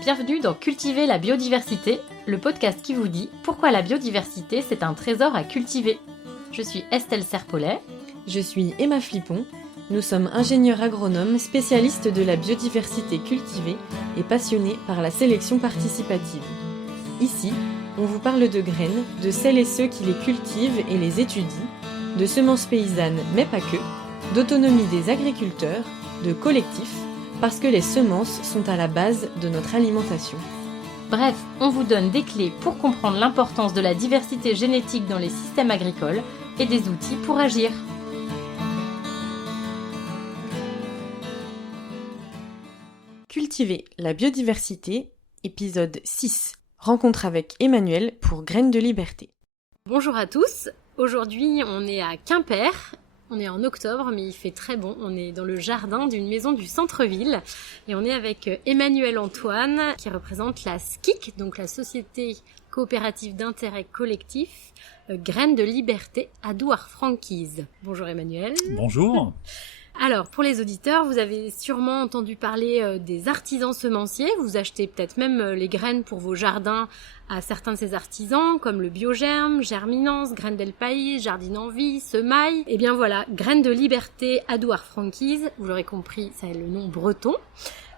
Bienvenue dans Cultiver la biodiversité, le podcast qui vous dit pourquoi la biodiversité c'est un trésor à cultiver. Je suis Estelle Serpollet. Je suis Emma Flippon. Nous sommes ingénieurs agronomes spécialistes de la biodiversité cultivée et passionnés par la sélection participative. Ici, on vous parle de graines, de celles et ceux qui les cultivent et les étudient, de semences paysannes mais pas que, d'autonomie des agriculteurs, de collectifs, parce que les semences sont à la base de notre alimentation. Bref, on vous donne des clés pour comprendre l'importance de la diversité génétique dans les systèmes agricoles et des outils pour agir. Cultiver la biodiversité, épisode 6. Rencontre avec Emmanuel pour Graines de Liberté. Bonjour à tous, aujourd'hui on est à Quimper. On est en octobre, mais il fait très bon. On est dans le jardin d'une maison du centre-ville. Et on est avec Emmanuel Antoine, qui représente la SCIC, donc la Société coopérative d'intérêt collectif, Graines de Liberté à Douar-Franquise. Bonjour Emmanuel. Bonjour. Alors, pour les auditeurs, vous avez sûrement entendu parler des artisans semenciers. Vous achetez peut-être même les graines pour vos jardins à certains de ces artisans, comme le Biogerme, Germinance, Graines del País, Jardine en Vie, Semaille. Et bien voilà, Graines de Liberté à Douar-Franquise, vous l'aurez compris, ça est le nom breton.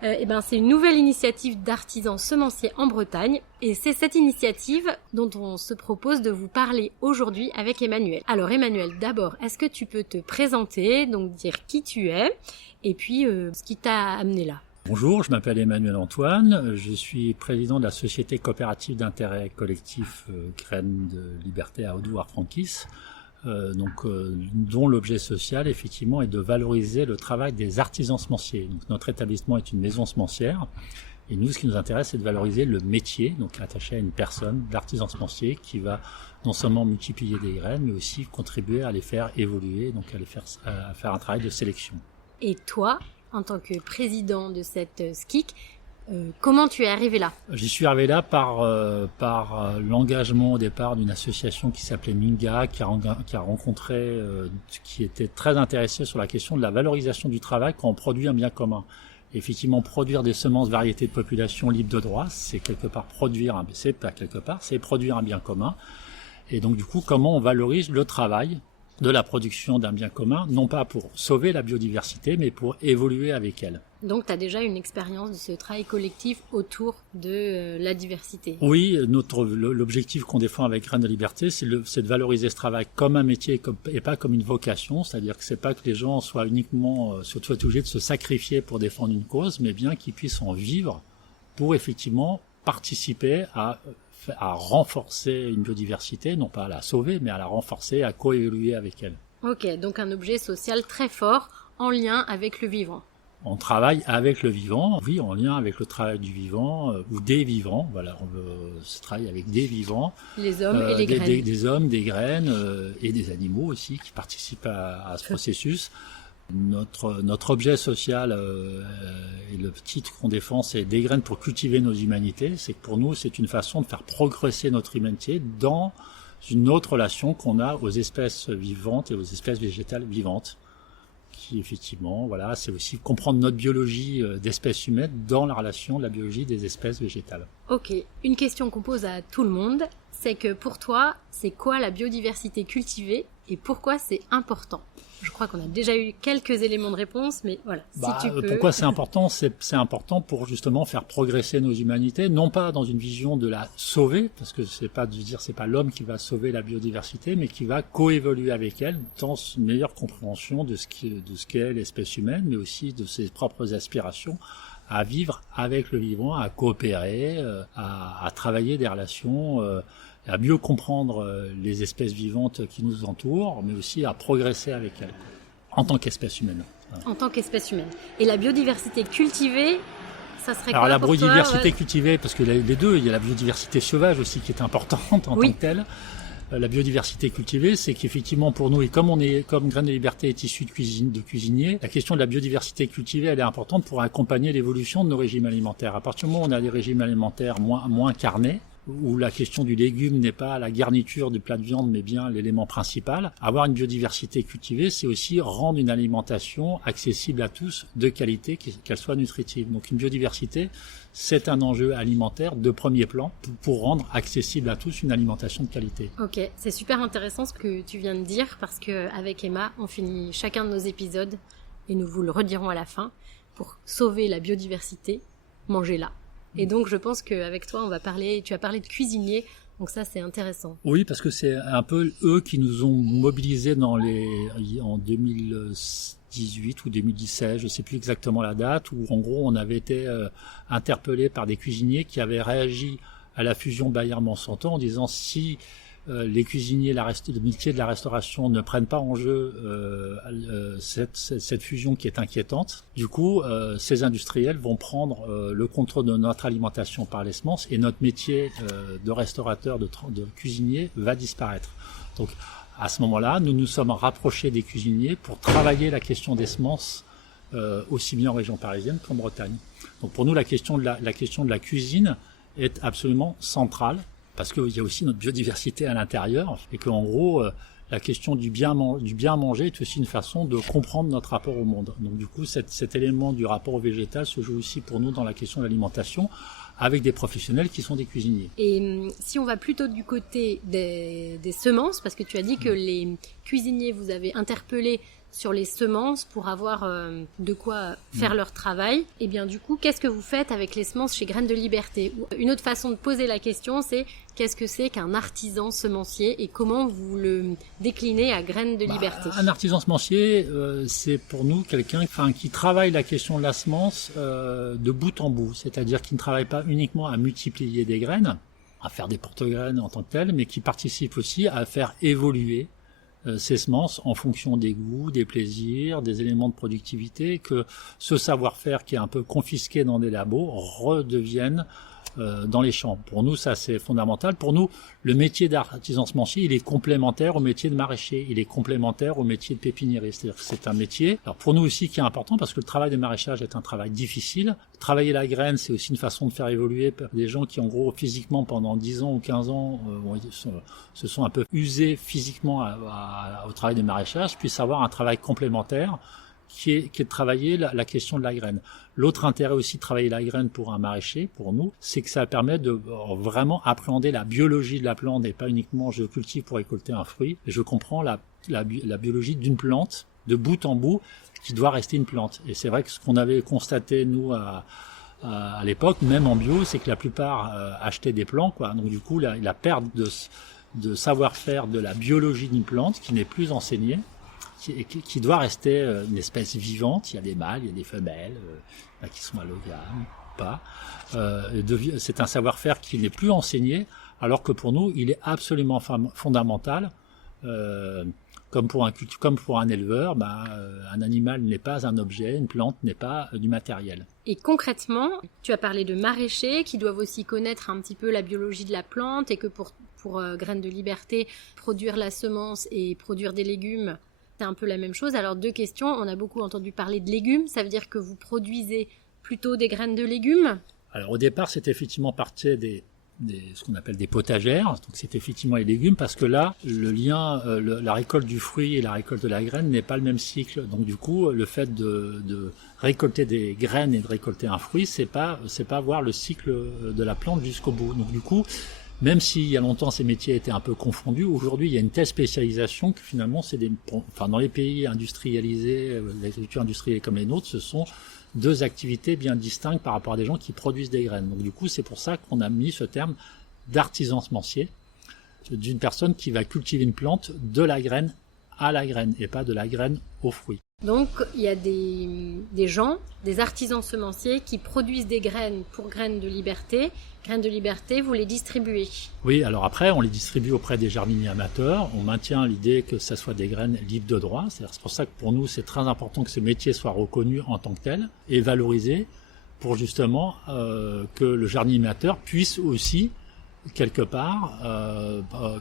C'est une nouvelle initiative d'artisans semenciers en Bretagne et c'est cette initiative dont on se propose de vous parler aujourd'hui avec Emmanuel. Alors Emmanuel, d'abord, est-ce que tu peux te présenter, donc dire qui tu es et puis ce qui t'a amené là? Bonjour, je m'appelle Emmanuel Antoine, je suis président de la Société coopérative d'intérêt collectif Graines de Liberté à Douar-Franquise. Dont l'objet social effectivement est de valoriser le travail des artisans semenciers. Donc, notre établissement est une maison semencière et nous, ce qui nous intéresse, c'est de valoriser le métier, donc attaché à une personne d'artisan semencier qui va non seulement multiplier des graines, mais aussi contribuer à les faire évoluer, donc à faire un travail de sélection. Et toi, en tant que président de cette SCIC, comment tu es arrivé là? J'y suis arrivé là par l'engagement au départ d'une association qui s'appelait Minga, qui a rencontré, qui était très intéressée sur la question de la valorisation du travail quand on produit un bien commun. Et effectivement, produire des semences variétés de population libres de droit, c'est quelque part c'est produire un bien commun. Et donc du coup, comment on valorise le travail de la production d'un bien commun, non pas pour sauver la biodiversité, mais pour évoluer avec elle. Donc, tu as déjà une expérience de ce travail collectif autour de la diversité. Oui, l'objectif qu'on défend avec Graines de Liberté, c'est de valoriser ce travail comme un métier et pas comme une vocation. C'est-à-dire que c'est pas que les gens soient obligés de se sacrifier pour défendre une cause, mais bien qu'ils puissent en vivre pour effectivement participer à renforcer une biodiversité, non pas à la sauver, mais à la renforcer, à coévoluer avec elle. Ok, donc un objet social très fort en lien avec le vivant. On travaille avec le vivant, oui, en lien avec le travail du vivant ou des vivants. Voilà, on se travaille avec des vivants. Les hommes et les graines. Des hommes, des graines et des animaux aussi qui participent à ce processus. Notre objet social et le titre qu'on défend, c'est des graines pour cultiver nos humanités. C'est que pour nous, c'est une façon de faire progresser notre humanité dans une autre relation qu'on a aux espèces vivantes et aux espèces végétales vivantes. Qui effectivement, voilà, c'est aussi comprendre notre biologie d'espèces humaines dans la relation de la biologie des espèces végétales. Ok, une question qu'on pose à tout le monde, c'est que pour toi, c'est quoi la biodiversité cultivée et pourquoi c'est important? Je crois qu'on a déjà eu quelques éléments de réponse, mais voilà, si tu peux... Pourquoi c'est important? C'est important pour justement faire progresser nos humanités, non pas dans une vision de la sauver, parce que c'est pas l'homme qui va sauver la biodiversité, mais qui va coévoluer avec elle dans une meilleure compréhension de ce qu'est l'espèce humaine, mais aussi de ses propres aspirations à vivre avec le vivant, à coopérer, à travailler des relations, à mieux comprendre les espèces vivantes qui nous entourent, mais aussi à progresser avec elles, en tant qu'espèce humaine. En tant qu'espèce humaine. Et la biodiversité cultivée, ça serait quoi pour toi? Alors la biodiversité cultivée, parce que les deux, il y a la biodiversité sauvage aussi qui est importante en tant que telle. La biodiversité cultivée, c'est qu'effectivement pour nous, et comme Graines de Liberté est issu de cuisiniers, la question de la biodiversité cultivée, elle est importante pour accompagner l'évolution de nos régimes alimentaires. À partir du moment où on a des régimes alimentaires moins carnés, où la question du légume n'est pas la garniture du plat de viande, mais bien l'élément principal. Avoir une biodiversité cultivée, c'est aussi rendre une alimentation accessible à tous, de qualité, qu'elle soit nutritive. Donc une biodiversité, c'est un enjeu alimentaire de premier plan pour rendre accessible à tous une alimentation de qualité. Ok, c'est super intéressant ce que tu viens de dire, parce qu'avec Emma, on finit chacun de nos épisodes, et nous vous le redirons à la fin, pour sauver la biodiversité, mangez-la. Et donc, je pense qu'avec toi, tu as parlé de cuisiniers, donc ça, c'est intéressant. Oui, parce que c'est un peu eux qui nous ont mobilisés en 2018 ou 2017, je ne sais plus exactement la date, où en gros, on avait été interpellés par des cuisiniers qui avaient réagi à la fusion Bayer-Monsanto en disant si les cuisiniers, le métier de la restauration ne prennent pas en jeu cette fusion qui est inquiétante. Du coup, ces industriels vont prendre le contrôle de notre alimentation par les semences et notre métier de restaurateur, de cuisinier va disparaître. Donc, à ce moment-là, nous nous sommes rapprochés des cuisiniers pour travailler la question des semences aussi bien en région parisienne qu'en Bretagne. Donc, pour nous, la question de la cuisine est absolument centrale, parce qu'il y a aussi notre biodiversité à l'intérieur, et qu'en gros, la question du bien manger est aussi une façon de comprendre notre rapport au monde. Donc du coup, cet élément du rapport au végétal se joue aussi pour nous dans la question de l'alimentation, avec des professionnels qui sont des cuisiniers. Et si on va plutôt du côté des semences, parce que tu as dit que les cuisiniers vous avez interpellé sur les semences pour avoir de quoi faire leur travail, et bien du coup, qu'est-ce que vous faites avec les semences chez Graines de Liberté? Une autre façon de poser la question, c'est qu'est-ce que c'est qu'un artisan semencier et comment vous le déclinez à Graines de Liberté? Un artisan semencier, c'est pour nous quelqu'un qui travaille la question de la semence de bout en bout, c'est-à-dire qui ne travaille pas uniquement à multiplier des graines, à faire des porte-graines en tant que telles, mais qui participe aussi à faire évoluer ces semences en fonction des goûts, des plaisirs, des éléments de productivité, que ce savoir-faire qui est un peu confisqué dans des labos redevienne dans les champs. Pour nous, ça c'est fondamental. Pour nous, le métier d'artisan semencier, il est complémentaire au métier de maraîcher, il est complémentaire au métier de pépiniériste. C'est-à-dire que c'est un métier, alors pour nous aussi qui est important, parce que le travail de maraîchage est un travail difficile. Travailler la graine, c'est aussi une façon de faire évoluer des gens qui en gros physiquement pendant 10 ans ou 15 ans se sont un peu usés physiquement au travail de maraîchage, puissent avoir un travail complémentaire qui est de travailler la question de la graine. L'autre intérêt aussi de travailler la graine pour un maraîcher, pour nous, c'est que ça permet de vraiment appréhender la biologie de la plante et pas uniquement je cultive pour récolter un fruit. Je comprends la biologie d'une plante de bout en bout qui doit rester une plante. Et c'est vrai que ce qu'on avait constaté, nous, à l'époque, même en bio, c'est que la plupart achetaient des plants, quoi. Donc du coup, la perte de savoir-faire de la biologie d'une plante qui n'est plus enseignée, qui doit rester une espèce vivante. Il y a des mâles, il y a des femelles qui sont allogames, pas. C'est un savoir-faire qui n'est plus enseigné, alors que pour nous, il est absolument fondamental. Comme pour un éleveur, un animal n'est pas un objet, une plante n'est pas du matériel. Et concrètement, tu as parlé de maraîchers qui doivent aussi connaître un petit peu la biologie de la plante et que pour Graines de Liberté, produire la semence et produire des légumes, c'est un peu la même chose. Alors 2 questions, on a beaucoup entendu parler de légumes, ça veut dire que vous produisez plutôt des graines de légumes? Alors au départ, c'était effectivement parti ce qu'on appelle des potagères, donc c'est effectivement les légumes, parce que là, le lien, la récolte du fruit et la récolte de la graine n'est pas le même cycle. Donc du coup, le fait de récolter des graines et de récolter un fruit, c'est pas voir le cycle de la plante jusqu'au bout. Donc du coup, même s'il y a longtemps ces métiers étaient un peu confondus, aujourd'hui il y a une telle spécialisation que finalement dans les pays industrialisés, l'agriculture industrielle comme les nôtres, ce sont 2 activités bien distinctes par rapport à des gens qui produisent des graines. Donc du coup c'est pour ça qu'on a mis ce terme d'artisan semencier, d'une personne qui va cultiver une plante de la graine à la graine et pas de la graine au fruit. Donc, il y a des gens, des artisans semenciers qui produisent des graines pour Graines de Liberté. Graines de Liberté, vous les distribuez? Oui, alors après, on les distribue auprès des jardiniers amateurs. On maintient l'idée que ça soit des graines libres de droit. C'est pour ça que pour nous, c'est très important que ce métier soit reconnu en tant que tel et valorisé pour justement que le jardinier amateur puisse aussi quelque part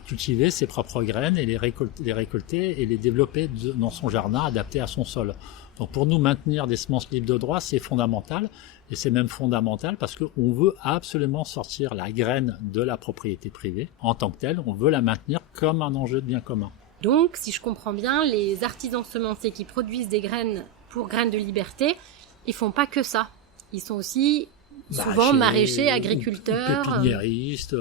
cultiver ses propres graines et les récolter et les développer dans son jardin adapté à son sol. Donc pour nous, maintenir des semences libres de droit, c'est fondamental. Et c'est même fondamental parce qu'on veut absolument sortir la graine de la propriété privée en tant que telle. On veut la maintenir comme un enjeu de bien commun. Donc, si je comprends bien, les artisans semenciers qui produisent des graines pour Graines de Liberté, ils font pas que ça. Ils sont aussi souvent maraîchers, agriculteurs. Pépiniéristes.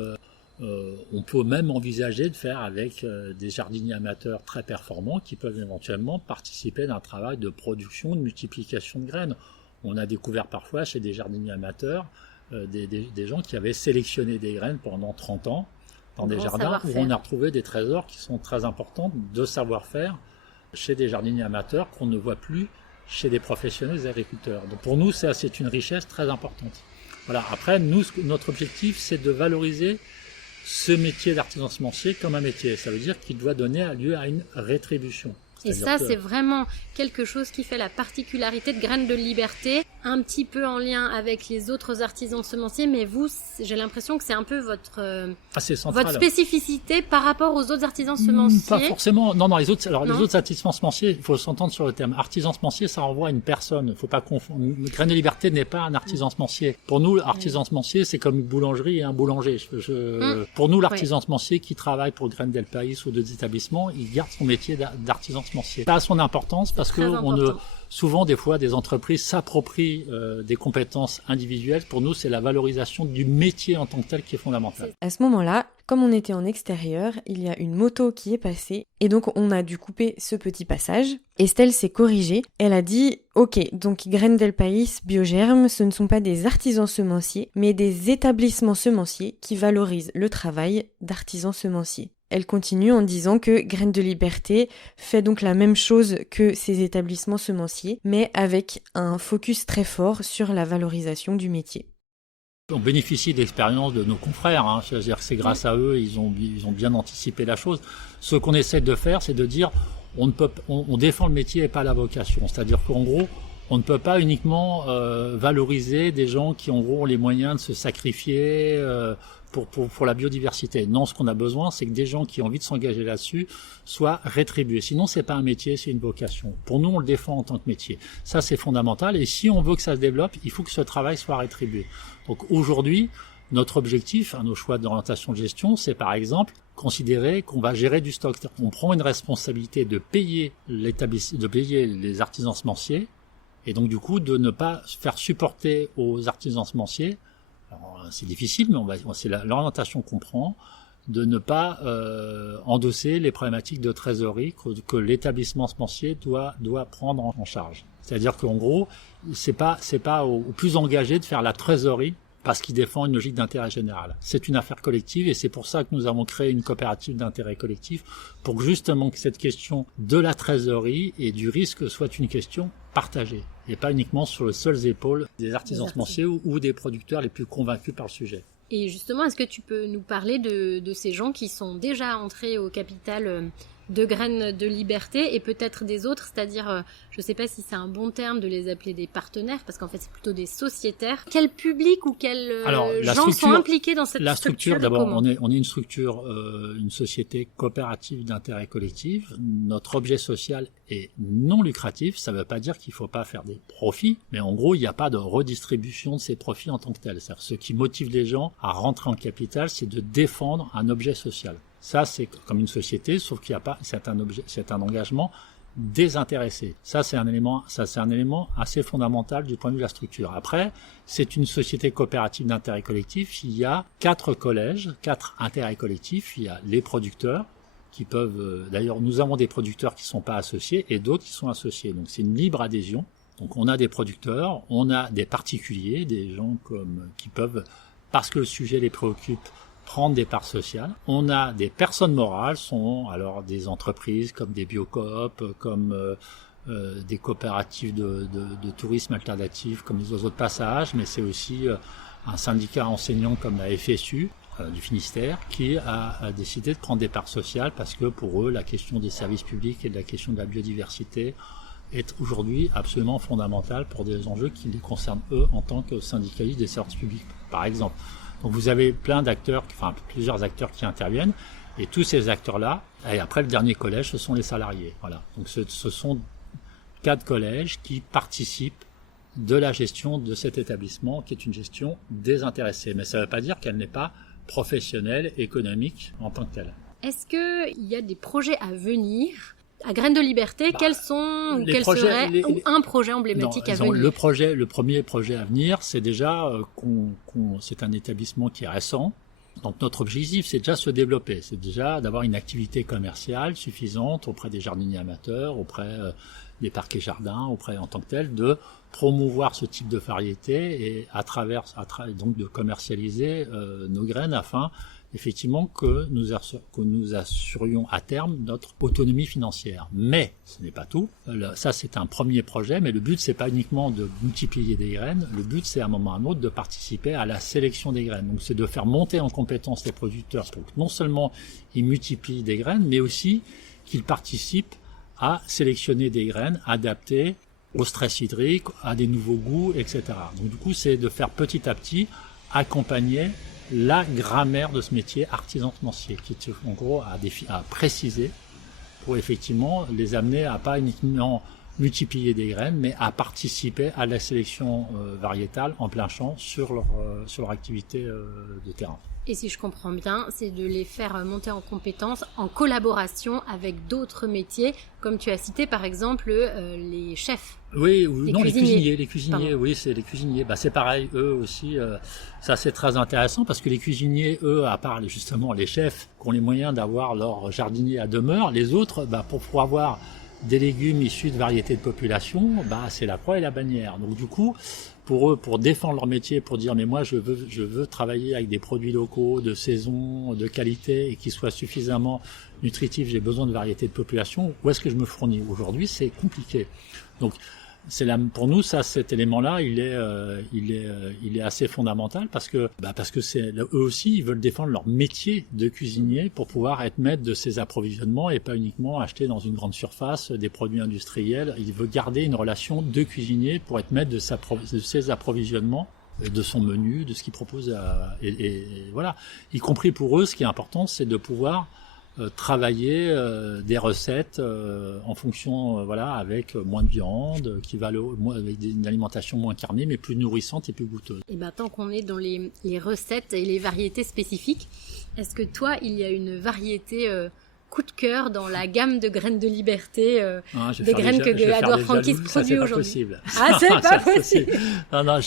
On peut même envisager de faire avec des jardiniers amateurs très performants qui peuvent éventuellement participer d'un travail de production, de multiplication de graines. On a découvert parfois chez des jardiniers amateurs des gens qui avaient sélectionné des graines pendant 30 ans dans des jardins où on a retrouvé des trésors qui sont très importants de savoir-faire chez des jardiniers amateurs qu'on ne voit plus chez des professionnels des agriculteurs. Donc pour nous, c'est une richesse très importante. Voilà. Après, nous, notre objectif, c'est de valoriser ce métier d'artisan semencier comme un métier. Ça veut dire qu'il doit donner lieu à une rétribution. Et ça, c'est vraiment quelque chose qui fait la particularité de Graines de Liberté, un petit peu en lien avec les autres artisans semenciers, mais vous, j'ai l'impression que c'est un peu votre spécificité par rapport aux autres artisans semenciers. Pas forcément. Non, les autres artisans semenciers, il faut s'entendre sur le terme. Artisan semencier, ça renvoie à une personne. Il faut pas confondre. Graines de Liberté n'est pas un artisan semencier. Pour nous, l'artisan semencier, c'est comme une boulangerie et un boulanger. Pour nous, l'artisan semencier qui travaille pour Graines del País ou d'autres établissements, il garde son métier d'artisan semencier. Ça a son importance parce que souvent, des fois, des entreprises s'approprient des compétences individuelles. Pour nous, c'est la valorisation du métier en tant que tel qui est fondamentale. À ce moment-là, comme on était en extérieur, il y a une moto qui est passée et donc on a dû couper ce petit passage. Estelle s'est corrigée. Elle a dit « Ok, donc Graines del País, Biogerm, ce ne sont pas des artisans semenciers, mais des établissements semenciers qui valorisent le travail d'artisans semenciers. » Elle continue en disant que Graines de Liberté fait donc la même chose que ces établissements semenciers, mais avec un focus très fort sur la valorisation du métier. On bénéficie de l'expérience de nos confrères, c'est-à-dire que c'est grâce à eux, ils ont bien anticipé la chose. Ce qu'on essaie de faire, c'est de dire on défend le métier et pas la vocation. C'est-à-dire qu'en gros, on ne peut pas uniquement valoriser des gens qui en gros ont les moyens de se sacrifier pour la biodiversité. Non, ce qu'on a besoin, c'est que des gens qui ont envie de s'engager là-dessus soient rétribués. Sinon, c'est pas un métier, c'est une vocation. Pour nous, on le défend en tant que métier. Ça, c'est fondamental. Et si on veut que ça se développe, il faut que ce travail soit rétribué. Donc aujourd'hui, notre objectif, nos choix d'orientation de gestion, c'est par exemple considérer qu'on va gérer du stock. C'est-à-dire qu'on prend une responsabilité de payer les artisans semenciers et donc du coup de ne pas faire supporter aux artisans semenciers. Alors, c'est difficile, mais c'est l'orientation qu'on prend, de ne pas endosser les problématiques de trésorerie que l'établissement semencier doit prendre en charge. C'est-à-dire qu'en gros, c'est pas au plus engagé de faire la trésorerie parce qu'il défend une logique d'intérêt général. C'est une affaire collective et c'est pour ça que nous avons créé une coopérative d'intérêt collectif pour que justement que cette question de la trésorerie et du risque soit une question partagée et pas uniquement sur les seules épaules des artisans semenciers ou des producteurs les plus convaincus par le sujet. Et justement, est-ce que tu peux nous parler de ces gens qui sont déjà entrés au capital de Graines de Liberté et peut-être des autres, c'est-à-dire, je ne sais pas si c'est un bon terme de les appeler des partenaires, parce qu'en fait c'est plutôt des sociétaires. Quel public ou quels gens sont impliqués dans cette structure? D'abord, on est une structure, une société coopérative d'intérêt collectif. Notre objet social est non lucratif. Ça ne veut pas dire qu'il ne faut pas faire des profits, mais en gros, il n'y a pas de redistribution de ces profits en tant que tel. C'est-à-dire, ce qui motive les gens à rentrer en capital, c'est de défendre un objet social. Ça, c'est comme une société, sauf qu'il n'y a pas, c'est un engagement désintéressé. Ça, c'est un élément assez fondamental du point de vue de la structure. Après, c'est une société coopérative d'intérêt collectif. Il y a 4 collèges, 4 intérêts collectifs. Il y a les producteurs qui peuvent, d'ailleurs, nous avons des producteurs qui ne sont pas associés et d'autres qui sont associés. Donc, c'est une libre adhésion. Donc, on a des producteurs, on a des particuliers, des gens qui peuvent, parce que le sujet les préoccupe, prendre des parts sociales. On a des personnes morales, sont alors des entreprises comme des biocoops, comme des coopératives de tourisme alternatif comme les oiseaux de passage, mais c'est aussi un syndicat enseignant comme la FSU du Finistère qui a décidé de prendre des parts sociales parce que pour eux la question des services publics et de la question de la biodiversité est aujourd'hui absolument fondamentale pour des enjeux qui les concernent eux en tant que syndicalistes des services publics par exemple. Donc vous avez plusieurs acteurs qui interviennent, et tous ces acteurs-là, et après le dernier collège, ce sont les salariés. Voilà. Donc ce sont 4 collèges qui participent de la gestion de cet établissement, qui est une gestion désintéressée. Mais ça ne veut pas dire qu'elle n'est pas professionnelle, économique en tant que telle. Est-ce qu'il y a des projets à venir à Graines de Liberté? Quels sont, ou quels seraient, ou un projet emblématique à venir? Le premier projet à venir, c'est déjà c'est un établissement qui est récent. Donc notre objectif, c'est déjà se développer, c'est déjà d'avoir une activité commerciale suffisante auprès des jardiniers amateurs, auprès des parcs et jardins, auprès en tant que tel, de promouvoir ce type de variété et donc de commercialiser nos graines afin effectivement que nous assurions à terme notre autonomie financière. Mais ce n'est pas tout. Ça, c'est un premier projet, mais le but, c'est pas uniquement de multiplier des graines. Le but, c'est à un moment ou à un autre de participer à la sélection des graines. Donc, c'est de faire monter en compétence les producteurs pour que non seulement ils multiplient des graines, mais aussi qu'ils participent à sélectionner des graines adaptées au stress hydrique, à des nouveaux goûts, etc. Donc, du coup, c'est de faire petit à petit accompagner la grammaire de ce métier artisan semencier, qui est en gros à préciser pour effectivement les amener à pas uniquement multiplier des graines, mais à participer à la sélection variétale en plein champ sur leur activité de terrain. Et si je comprends bien, c'est de les faire monter en compétences en collaboration avec d'autres métiers, comme tu as cité par exemple les chefs. Oui, les cuisiniers, Pardon. oui, c'est les cuisiniers. C'est pareil, eux aussi, ça c'est très intéressant parce que les cuisiniers, eux, à part justement les chefs qui ont les moyens d'avoir leur jardinier à demeure, les autres, pour pouvoir avoir des légumes issus de variétés de population, c'est la croix et la bannière. Donc du coup, pour eux, pour défendre leur métier, pour dire mais moi je veux travailler avec des produits locaux, de saison, de qualité et qui soient suffisamment nutritifs, j'ai besoin de variétés de population, où est-ce que je me fournis? Aujourd'hui, c'est compliqué. Donc pour nous, cet élément-là, il est assez fondamental parce que eux aussi, ils veulent défendre leur métier de cuisinier pour pouvoir être maître de ses approvisionnements et pas uniquement acheter dans une grande surface des produits industriels. Ils veulent garder une relation de cuisinier pour être maître de ses approvisionnements, de son menu, de ce qu'il propose et voilà. Y compris pour eux, ce qui est important, c'est de pouvoir travailler des recettes en fonction avec moins de viande, avec une alimentation moins carnée mais plus nourrissante et plus goûteuse. Et tant qu'on est dans les recettes et les variétés spécifiques, est-ce que toi il y a une variété coup de cœur dans la gamme de Graines de Liberté, des graines que Adouard Frankis produit aujourd'hui? C'est pas possible. Non,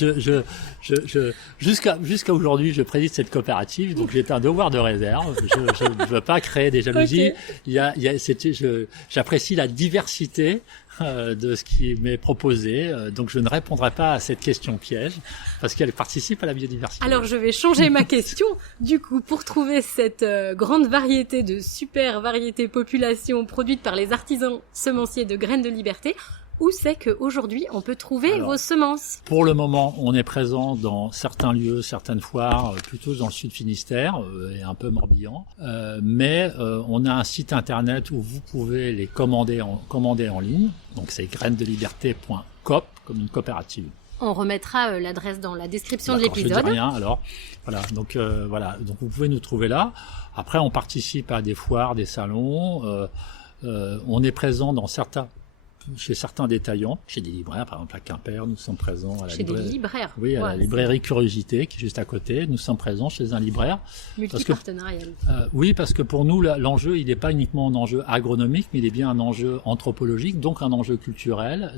jusqu'à aujourd'hui, je préside cette coopérative, donc j'ai un devoir de réserve. Je ne veux pas créer des jalousies. Okay. J'apprécie la diversité de ce qui m'est proposé, donc je ne répondrai pas à cette question piège parce qu'elle participe à la biodiversité. Alors je vais changer ma question. Du coup, pour trouver cette grande variété de super variétés population produites par les artisans semenciers de Graines de Liberté, où c'est qu'aujourd'hui on peut trouver vos semences? Pour le moment, on est présent dans certains lieux, certaines foires, plutôt dans le sud Finistère et un peu Morbihan. Mais on a un site internet où vous pouvez les commander en ligne. Donc c'est grainesdeliberté.coop, comme une coopérative. On remettra l'adresse dans la description de l'épisode. Je dis rien, alors voilà. Donc donc vous pouvez nous trouver là. Après, on participe à des foires, des salons. On est présent chez certains détaillants, chez des libraires, par exemple à Quimper, nous sommes présents à la des libraires. Oui, à la librairie Curiosité qui est juste à côté. Nous sommes présents chez un libraire. Multipartenarial. Oui, parce que pour nous, l'enjeu, il n'est pas uniquement un enjeu agronomique, mais il est bien un enjeu anthropologique, donc un enjeu culturel.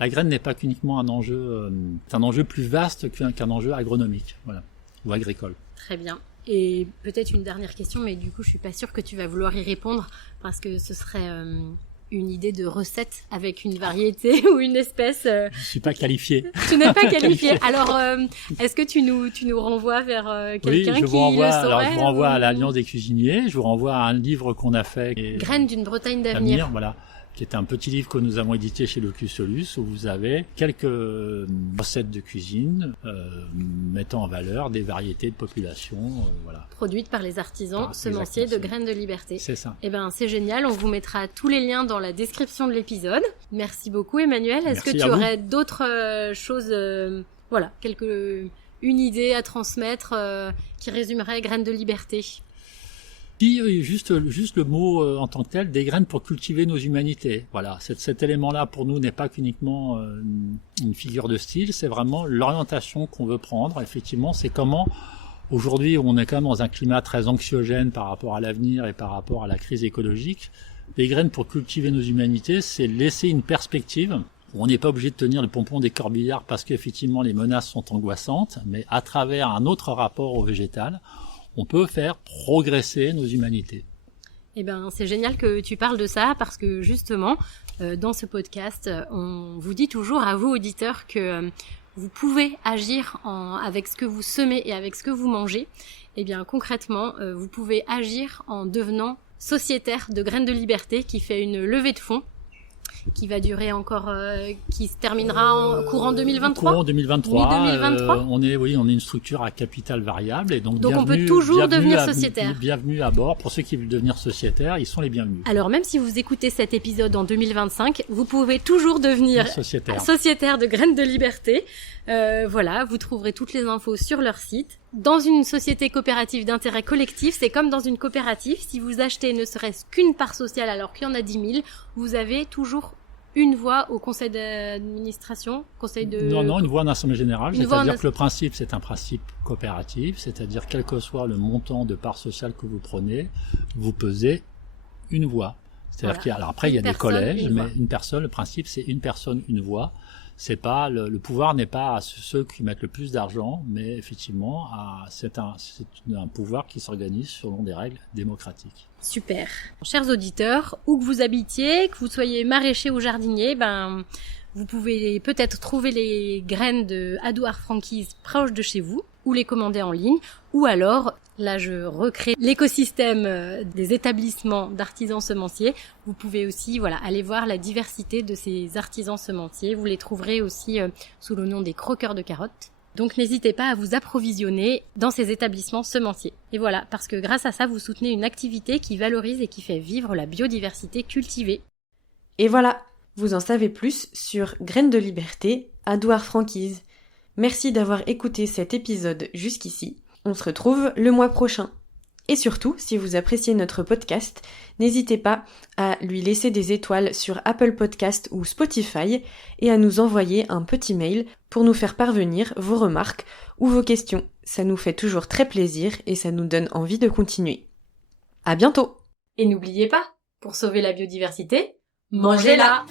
La graine n'est pas qu'uniquement un enjeu, c'est un enjeu plus vaste qu'un enjeu agronomique, ou agricole. Très bien. Et peut-être une dernière question, mais du coup, je suis pas sûre que tu vas vouloir y répondre parce que ce serait une idée de recette avec une variété ou une espèce. Je suis pas qualifié. Tu n'es pas qualifié. Alors, est-ce que tu nous renvoies vers quelqu'un qui le saurait? Alors, je vous renvoie à l'Alliance des cuisiniers. Je vous renvoie à un livre qu'on a fait. Graines d'une Bretagne d'avenir. Voilà. Qui est un petit livre que nous avons édité chez Locus Solus, où vous avez quelques recettes de cuisine mettant en valeur des variétés de population, produites par les artisans semenciers de Graines de Liberté. C'est ça. C'est génial, on vous mettra tous les liens dans la description de l'épisode. Merci beaucoup Emmanuel. Est-ce que tu aurais d'autres choses, une idée à transmettre qui résumerait Graines de Liberté? Puis juste le mot en tant que tel, des graines pour cultiver nos humanités. Voilà, cet élément-là pour nous n'est pas qu'uniquement une figure de style, c'est vraiment l'orientation qu'on veut prendre. Effectivement, c'est comment aujourd'hui on est quand même dans un climat très anxiogène par rapport à l'avenir et par rapport à la crise écologique. Les graines pour cultiver nos humanités, c'est laisser une perspective. On n'est pas obligé de tenir le pompon des corbillards parce qu'effectivement les menaces sont angoissantes, mais à travers un autre rapport au végétal, on peut faire progresser nos humanités. Eh ben, c'est génial que tu parles de ça parce que justement, dans ce podcast, on vous dit toujours à vous auditeurs que vous pouvez agir avec ce que vous semez et avec ce que vous mangez. Eh bien, concrètement, vous pouvez agir en devenant sociétaire de Graines de Liberté qui fait une levée de fonds qui va durer encore, qui se terminera en courant 2023. Courant 2023. Mi-2023. On est une structure à capital variable et donc on peut toujours devenir sociétaire. Bienvenue à bord. Pour ceux qui veulent devenir sociétaires, ils sont les bienvenus. Alors même si vous écoutez cet épisode en 2025, vous pouvez toujours devenir sociétaire de Graines de Liberté. Voilà, vous trouverez toutes les infos sur leur site. Dans une société coopérative d'intérêt collectif, c'est comme dans une coopérative. Si vous achetez ne serait-ce qu'une part sociale alors qu'il y en a 10 000, vous avez toujours une voix au conseil d'administration, Non, une voix en assemblée générale. C'est-à-dire que le principe, c'est un principe coopératif. C'est-à-dire, quel que soit le montant de part sociale que vous prenez, vous pesez une voix. C'est-à-dire après, il y a des collèges, mais une personne, le principe, c'est une personne, une voix. C'est pas le pouvoir n'est pas à ceux qui mettent le plus d'argent, mais effectivement, c'est un pouvoir qui s'organise selon des règles démocratiques. Super. Chers auditeurs, où que vous habitiez, que vous soyez maraîcher ou jardinier, vous pouvez peut-être trouver les graines de Adouard Franquise proches de chez vous, ou les commander en ligne, ou alors, là je recrée l'écosystème des établissements d'artisans semenciers. Vous pouvez aussi aller voir la diversité de ces artisans semenciers. Vous les trouverez aussi sous le nom des croqueurs de carottes. Donc n'hésitez pas à vous approvisionner dans ces établissements semenciers. Et voilà, parce que grâce à ça, vous soutenez une activité qui valorise et qui fait vivre la biodiversité cultivée. Et voilà, vous en savez plus sur Graines de Liberté, Adouard Franquise. Merci d'avoir écouté cet épisode jusqu'ici. On se retrouve le mois prochain. Et surtout, si vous appréciez notre podcast, n'hésitez pas à lui laisser des étoiles sur Apple Podcast ou Spotify et à nous envoyer un petit mail pour nous faire parvenir vos remarques ou vos questions. Ça nous fait toujours très plaisir et ça nous donne envie de continuer. À bientôt! Et n'oubliez pas, pour sauver la biodiversité, mangez-la!